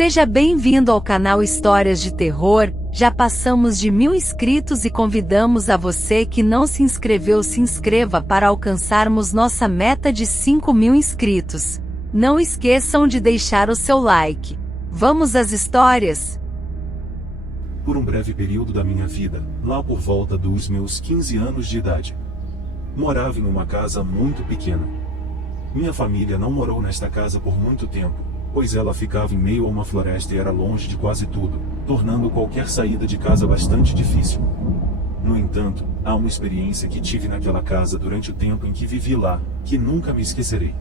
Seja bem-vindo ao canal Histórias de Terror. Já passamos de 1000 inscritos e convidamos a você que não se inscreveu, se inscreva para alcançarmos nossa meta de 5000 inscritos. Não esqueçam de deixar o seu like. Vamos às histórias? Por um breve período da minha vida, lá por volta dos meus 15 anos de idade, morava em uma casa muito pequena. Minha família não morou nesta casa por muito tempo, pois ela ficava em meio a uma floresta e era longe de quase tudo, tornando qualquer saída de casa bastante difícil. No entanto, há uma experiência que tive naquela casa durante o tempo em que vivi lá, que nunca me esquecerei.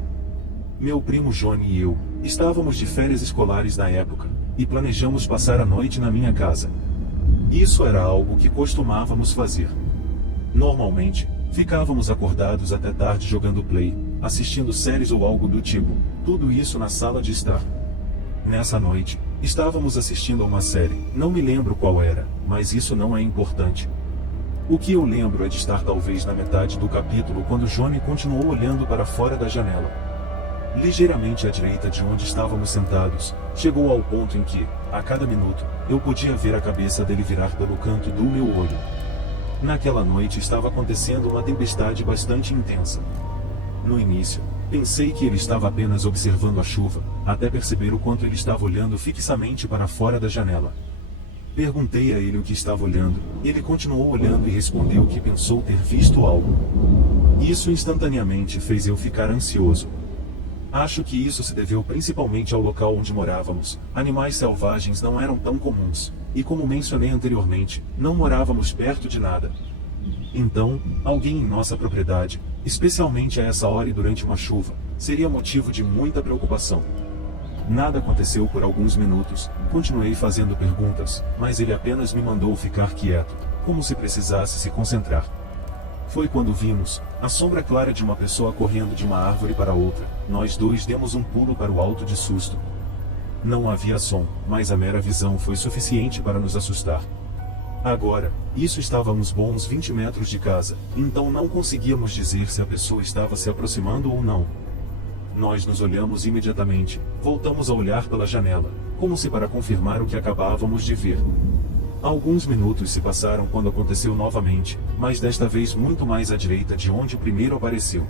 Meu primo Johnny e eu estávamos de férias escolares na época, e planejamos passar a noite na minha casa. Isso era algo que costumávamos fazer. Normalmente, ficávamos acordados até tarde jogando play, assistindo séries ou algo do tipo, tudo isso na sala de estar. Nessa noite, estávamos assistindo a uma série, não me lembro qual era, mas isso não é importante. O que eu lembro é de estar talvez na metade do capítulo quando Johnny continuou olhando para fora da janela. Ligeiramente à direita de onde estávamos sentados, chegou ao ponto em que, a cada minuto, eu podia ver a cabeça dele virar pelo canto do meu olho. Naquela noite estava acontecendo uma tempestade bastante intensa. No início, pensei que ele estava apenas observando a chuva, até perceber o quanto ele estava olhando fixamente para fora da janela. Perguntei a ele o que estava olhando, ele continuou olhando e respondeu que pensou ter visto algo. Isso instantaneamente fez eu ficar ansioso. Acho que isso se deveu principalmente ao local onde morávamos. Animais selvagens não eram tão comuns, e como mencionei anteriormente, não morávamos perto de nada. Então, alguém em nossa propriedade, especialmente a essa hora e durante uma chuva, seria motivo de muita preocupação. Nada aconteceu por alguns minutos, continuei fazendo perguntas, mas ele apenas me mandou ficar quieto, como se precisasse se concentrar. Foi quando vimos a sombra clara de uma pessoa correndo de uma árvore para outra. Nós dois demos um pulo para o alto de susto. Não havia som, mas a mera visão foi suficiente para nos assustar. Agora, isso estava a uns bons 20 metros de casa, então não conseguíamos dizer se a pessoa estava se aproximando ou não. Nós nos olhamos imediatamente, voltamos a olhar pela janela, como se para confirmar o que acabávamos de ver. Alguns minutos se passaram quando aconteceu novamente, mas desta vez muito mais à direita de onde o primeiro apareceu.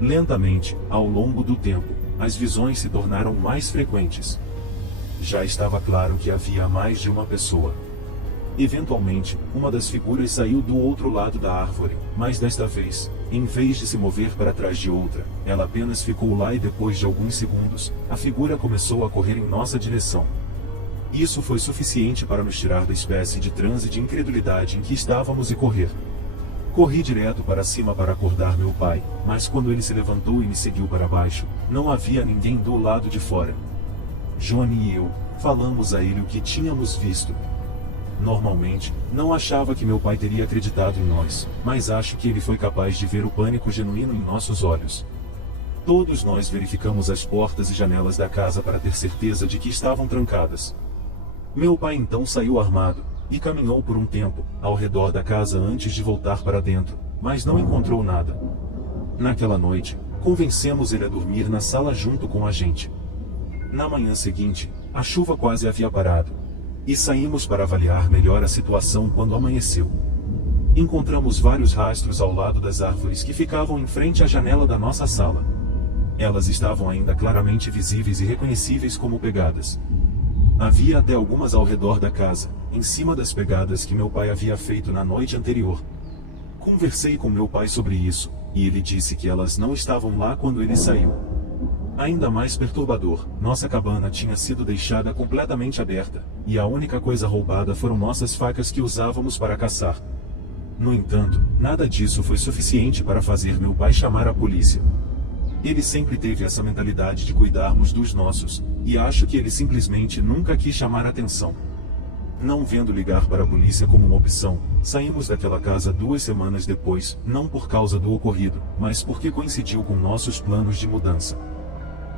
Lentamente, ao longo do tempo, as visões se tornaram mais frequentes. Já estava claro que havia mais de uma pessoa. Eventualmente, uma das figuras saiu do outro lado da árvore, mas desta vez, em vez de se mover para trás de outra, ela apenas ficou lá e depois de alguns segundos, a figura começou a correr em nossa direção. Isso foi suficiente para nos tirar da espécie de transe de incredulidade em que estávamos e correr. Corri direto para cima para acordar meu pai, mas quando ele se levantou e me seguiu para baixo, não havia ninguém do lado de fora. Johnny e eu falamos a ele o que tínhamos visto. Normalmente, não achava que meu pai teria acreditado em nós, mas acho que ele foi capaz de ver o pânico genuíno em nossos olhos. Todos nós verificamos as portas e janelas da casa para ter certeza de que estavam trancadas. Meu pai então saiu armado, e caminhou por um tempo, ao redor da casa antes de voltar para dentro, mas não encontrou nada. Naquela noite, convencemos ele a dormir na sala junto com a gente. Na manhã seguinte, a chuva quase havia parado, e saímos para avaliar melhor a situação quando amanheceu. Encontramos vários rastros ao lado das árvores que ficavam em frente à janela da nossa sala. Elas estavam ainda claramente visíveis e reconhecíveis como pegadas. Havia até algumas ao redor da casa, em cima das pegadas que meu pai havia feito na noite anterior. Conversei com meu pai sobre isso, e ele disse que elas não estavam lá quando ele saiu. Ainda mais perturbador, nossa cabana tinha sido deixada completamente aberta, e a única coisa roubada foram nossas facas que usávamos para caçar. No entanto, nada disso foi suficiente para fazer meu pai chamar a polícia. Ele sempre teve essa mentalidade de cuidarmos dos nossos, e acho que ele simplesmente nunca quis chamar atenção. Não vendo ligar para a polícia como uma opção, saímos daquela casa 2 semanas depois, não por causa do ocorrido, mas porque coincidiu com nossos planos de mudança.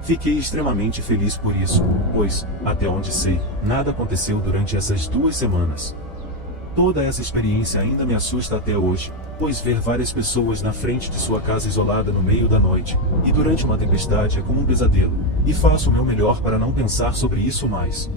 Fiquei extremamente feliz por isso, pois, até onde sei, nada aconteceu durante essas 2 semanas. Toda essa experiência ainda me assusta até hoje, pois ver várias pessoas na frente de sua casa isolada no meio da noite, e durante uma tempestade é como um pesadelo, e faço o meu melhor para não pensar sobre isso mais.